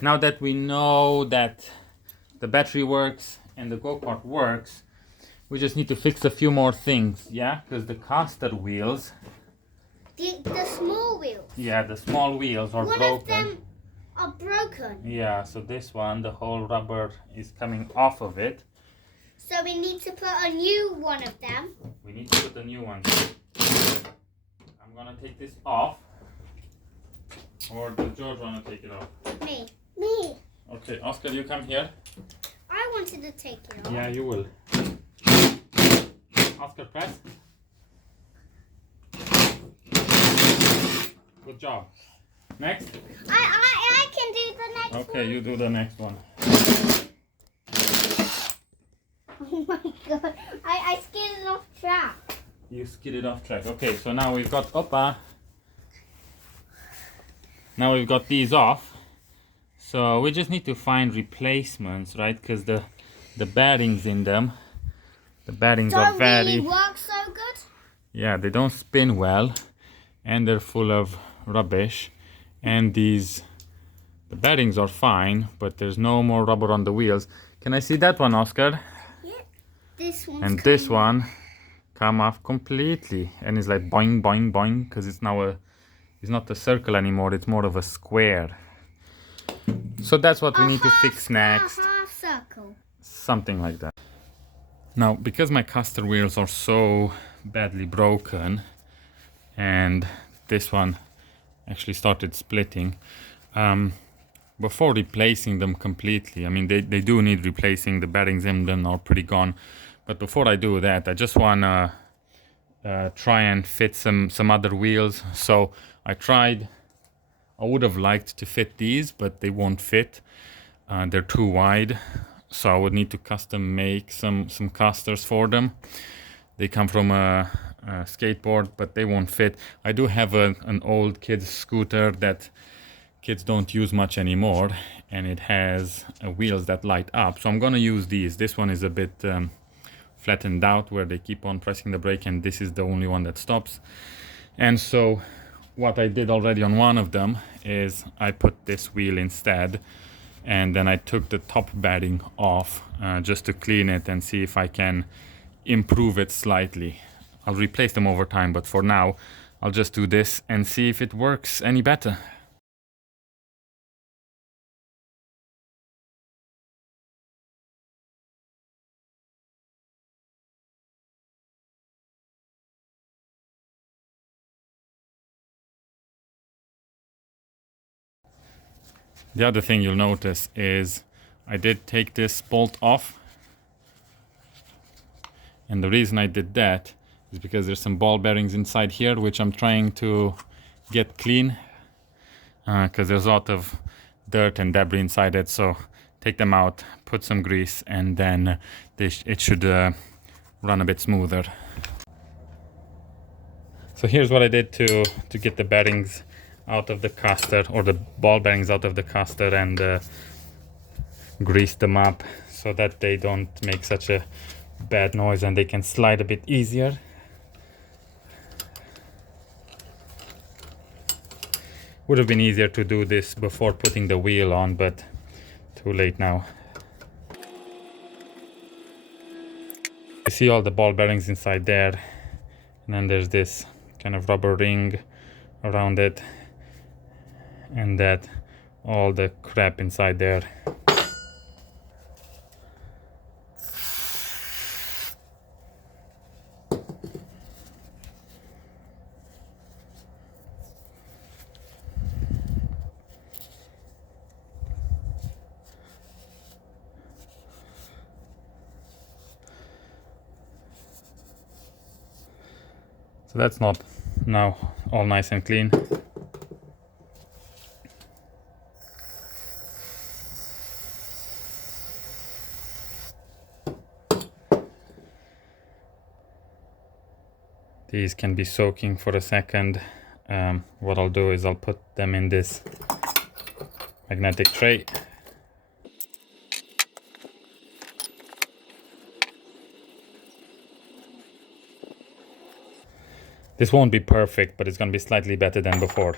Now that we know that the battery works and the go-kart works, we just need to fix a few more things, yeah? Because the caster wheels... The small wheels? Yeah, the small wheels are broken. One of them are broken. Yeah, so this one, the whole rubber is coming off of it. So we need to put a new one of them. We need to put a new one. I'm gonna take this off. Or does George wanna take it off? Me. Okay, Oscar, you come here. I wanted to take it off. Yeah, you will. Oscar, press. Good job. Next. I can do the next one. Okay, you do the next one. Oh my god. I skidded off track. You skidded off track. Okay, so now we've got Now we've got these off. So we just need to find replacements, right? Because the bearings in them, the bearings are very... Don't really work so good. Yeah, they don't spin well, and they're full of rubbish. And the bearings are fine, but there's no more rubber on the wheels. Can I see that one, Oscar? Yeah. This one. And this one come off completely, and it's like boing, boing, boing, because it's now it's not a circle anymore. It's more of a square. So that's what we need to fix next. A half circle. Something like that. Now, because my caster wheels are so badly broken, and this one actually started splitting, before replacing them completely, I mean, they do need replacing. The bearings in them are pretty gone. But before I do that, I just want to try and fit some other wheels. So I would have liked to fit these, but they won't fit. They're too wide, so I would need to custom make some casters for them. They come from a skateboard, but they won't fit. I do have an old kid's scooter that kids don't use much anymore, and it has wheels that light up. So I'm gonna use these. This one is a bit flattened out where they keep on pressing the brake, and this is the only one that stops. And so what I did already on one of them is I put this wheel instead, and then I took the top bearing off just to clean it and see if I can improve it slightly. I'll replace them over time, but for now I'll just do this and see if it works any better. The other thing you'll notice is I did take this bolt off, and the reason I did that is because there's some ball bearings inside here which I'm trying to get clean, because there's a lot of dirt and debris inside it. So take them out, put some grease, and then it should run a bit smoother. So here's what I did to get the bearings out of the caster, or the ball bearings out of the caster, and grease them up so that they don't make such a bad noise and they can slide a bit easier. Would have been easier to do this before putting the wheel on, but too late now. You see all the ball bearings inside there, and then there's this kind of rubber ring around it, and that all the crap inside there. So that's not now all nice and clean. These can be soaking for a second. What I'll do is I'll put them in this magnetic tray. This won't be perfect, but it's going to be slightly better than before.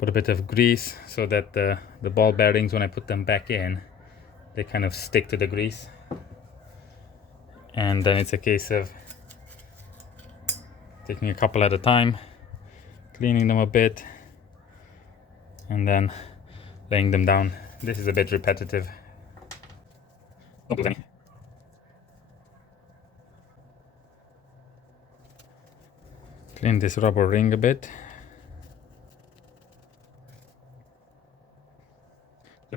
put a bit of grease so that the ball bearings, when I put them back in, they kind of stick to the grease. And then it's a case of taking a couple at a time, cleaning them a bit, and then laying them down. This is a bit repetitive. Don't lose any. Clean this rubber ring a bit.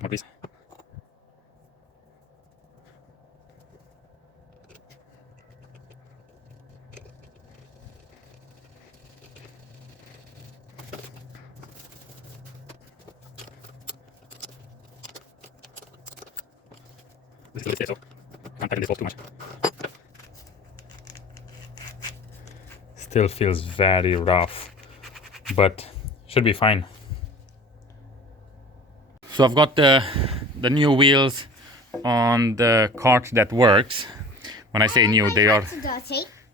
More grease. This is so can't tighten this off too much. Still feels very rough, but should be fine. So I've got the new wheels on the cart that works. When I say new, they're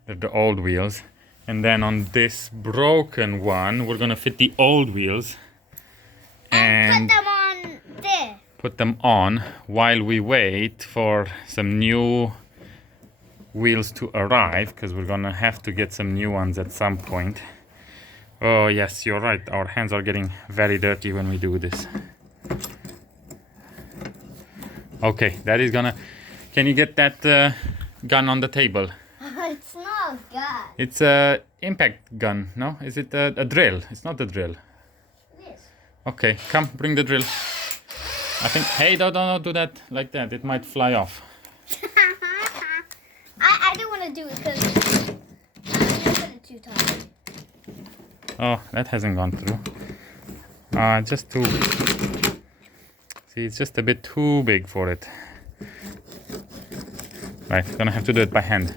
the old wheels. And then on this broken one, we're gonna fit the old wheels and put them on while we wait for some new wheels to arrive, because we're gonna have to get some new ones at some point. Oh yes, you're right, our hands are getting very dirty when we do this. Okay, that is gonna... Can you get that gun on the table? It's not a gun. It's a impact gun, no? Is it a drill? It's not a drill. It is. Okay, come, bring the drill. I think... Hey, don't do that like that. It might fly off. I don't want to do it because I'm going to put it too tight. Oh, that hasn't gone through. Just too... See, it's just a bit too big for it. Right, gonna have to do it by hand.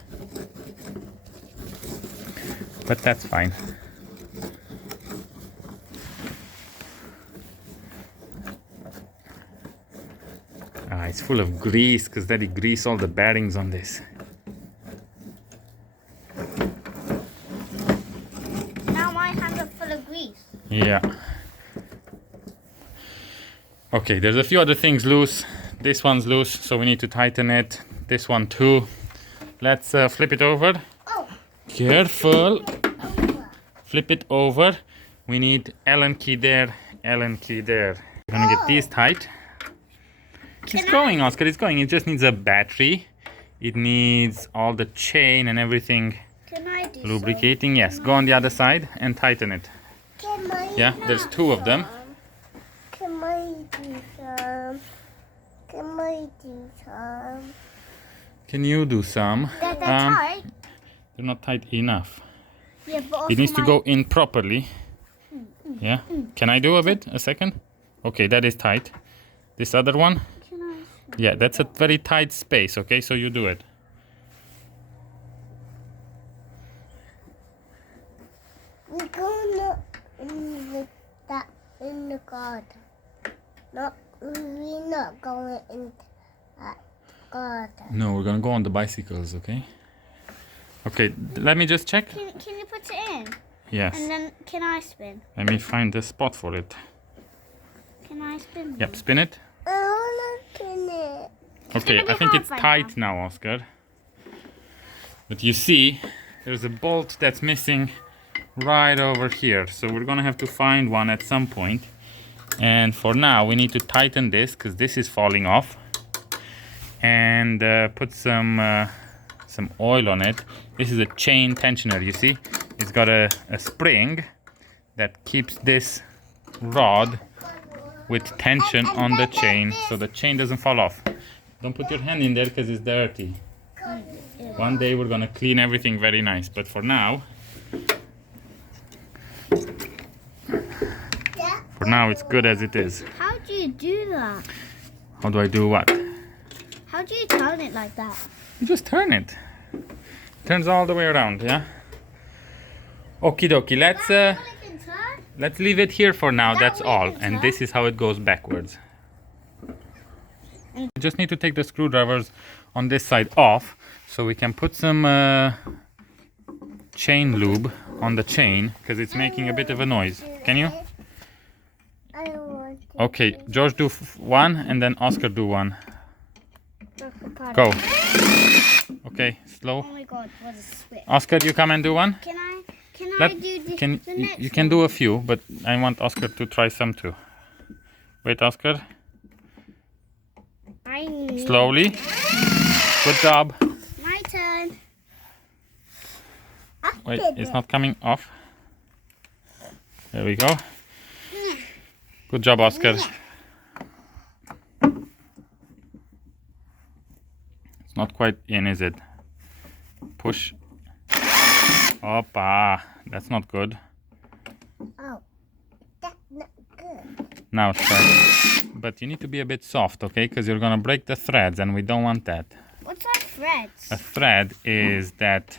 But that's fine. It's full of grease, because Daddy greased all the bearings on this. Now my hands are full of grease. Yeah. Okay, there's a few other things loose. This one's loose, so we need to tighten it. This one too. Let's flip it over. Oh. Careful. Oh. Flip it over. We need Allen key there, Allen key there. We're gonna get these tight. It's going, Oscar, it's going. It just needs a battery. It needs all the chain and everything Can I do lubricating. Yes, go on the other side and tighten it. Yeah, there's two of them. Can I do some? Can I do some? Can you do some? They're tight. They're not tight enough. Yeah, but It needs to go in properly. Yeah. Can I do a bit? A second? Okay, that is tight. This other one? Yeah, that's a very tight space, okay? So you do it. We're going in the garden. We're not going in that garden. No, we're gonna go on the bicycles, okay? Okay, let me just check. Can you put it in? Yes. And then can I spin? Let me find the spot for it. Can I spin? Yep, spin it. I want to spin it. Okay, gonna be I think hard it's by tight now, Oscar. But you see, there's a bolt that's missing right over here. So we're gonna have to find one at some point. And for now, we need to tighten this because this is falling off. And put some oil on it. This is a chain tensioner, you see? It's got a spring that keeps this rod with tension on the chain so the chain doesn't fall off. Don't put your hand in there because it's dirty. One day we're gonna clean everything very nice, but for now it's good as it is. How do you do that? How do I do what? How do you turn it like that? You just turn it. Turns all the way around, yeah? Okie dokie, let's leave it here for now, that's all. And this is how it goes backwards. We just need to take the screwdrivers on this side off so we can put some chain lube on the chain because it's making a bit of a noise. Can you? Okay, George do one and then Oscar do one. Okay, Go. Okay, slow. Oh my god, what a switch. Oscar, you come and do one. Can I Let- do this, Can the next you can do a few, but I want Oscar to try some too. Wait, Oscar. I need Slowly. Good job. my turn. Wait, it's not coming off. There we go. Good job, Oscar. It's not quite in, is it? Push. Opa, that's not good. Oh, that's not good. Now try. But you need to be a bit soft, okay? Because you're gonna break the threads and we don't want that. What's our threads? A thread is that...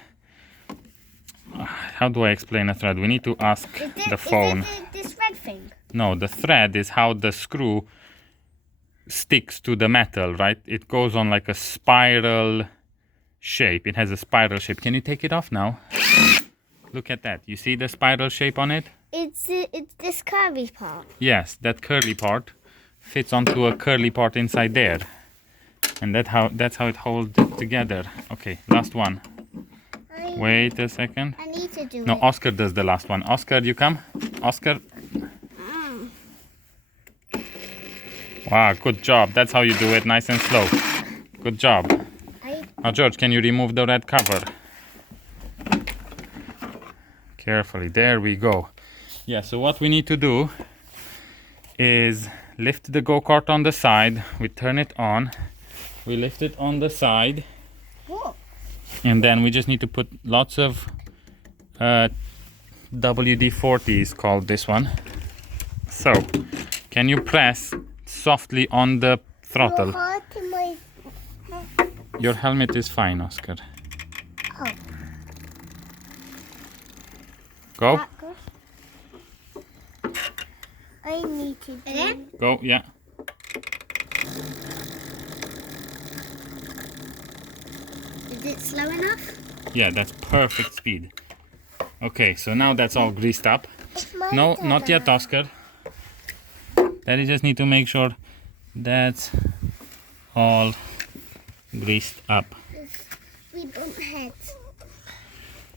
How do I explain a thread? We need to ask the phone. Is it this red thing? No, the thread is how the screw sticks to the metal, right? It goes on like a spiral shape. It has a spiral shape. Can you take it off now? Look at that. You see the spiral shape on it? It's this curvy part. Yes, that curly part fits onto a curly part inside there. And that's how it holds it together. Okay, last one. Wait a second. I need to do No, it. Oscar does the last one. Oscar, you come. Oscar. Wow, good job. That's how you do it, nice and slow. Good job. Now, George, can you remove the red cover? Carefully. There we go. Yeah, so what we need to do is lift the go-kart on the side. We turn it on. We lift it on the side. Whoa. And then we just need to put lots of WD-40s, called this one. So, can you press softly on the throttle? Your helmet is fine, Oscar. Oh. Go. I need to do Go, yeah. Is it slow enough? Yeah, that's perfect speed. Okay, so now that's all greased up. No, not yet, Oscar. Daddy just need to make sure that's all greased up. We bumped heads.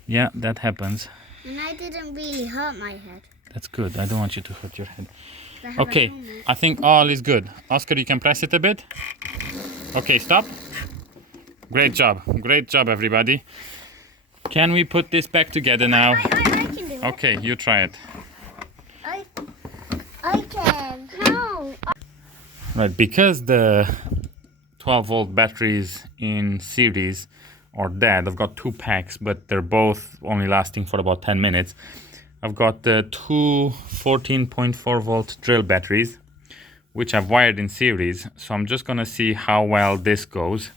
Yeah, that happens. And I didn't really hurt my head. That's good. I don't want you to hurt your head. I have a Okay, helmet. I think all is good. Oscar, you can press it a bit. Okay, stop. Great job. Great job, everybody. Can we put this back together now? I can do it. Okay, you try it. I can. How? Right, because the 12-volt batteries in series are dead, I've got two packs, but they're both only lasting for about 10 minutes. I've got the two 14.4 volt drill batteries, which I've wired in series. So I'm just gonna see how well this goes.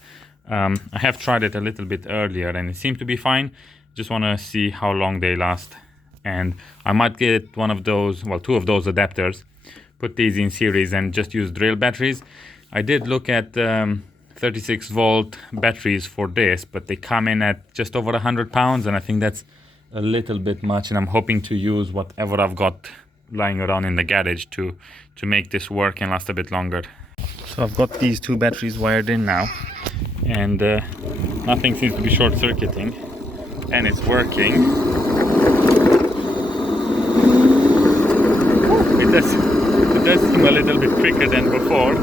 I have tried it a little bit earlier and it seemed to be fine. Just wanna see how long they last. And I might get one of those, well, two of those adapters, put these in series and just use drill batteries. I did look at 36 volt batteries for this, but they come in at just over 100 pounds, and I think that's a little bit much, and I'm hoping to use whatever I've got lying around in the garage to make this work and last a bit longer. So I've got these two batteries wired in now, and nothing seems to be short-circuiting, and it's working. It does seem a little bit quicker than before.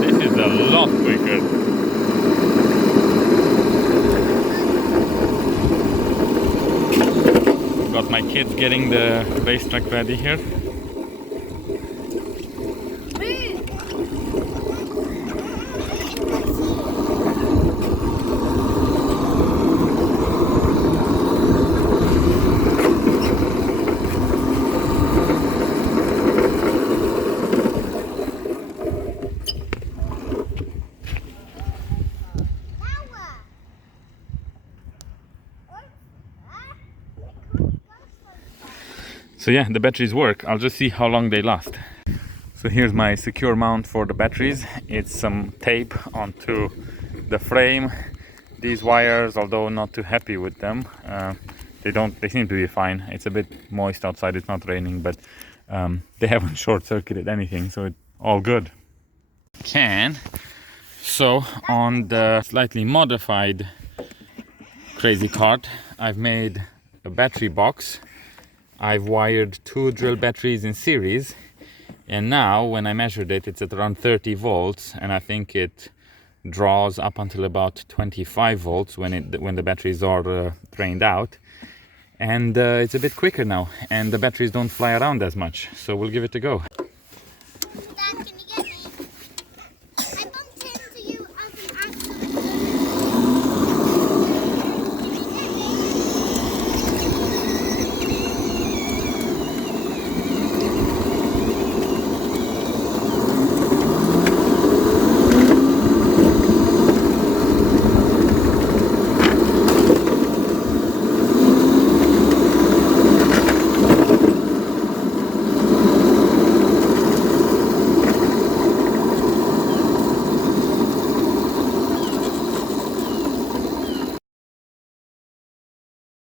This is a lot quicker. Got my kids getting the racetrack ready here. So yeah, the batteries work. I'll just see how long they last. So here's my secure mount for the batteries. It's some tape onto the frame, these wires, although not too happy with them, they seem to be fine. It's a bit moist outside, it's not raining, but they haven't short-circuited anything, so it's all good. So on the slightly modified crazy cart, I've made a battery box. I've wired 2 drill batteries in series, and now when I measured it, it's at around 30 volts, and I think it draws up until about 25 volts when the batteries are drained out. And it's a bit quicker now, and the batteries don't fly around as much, so we'll give it a go.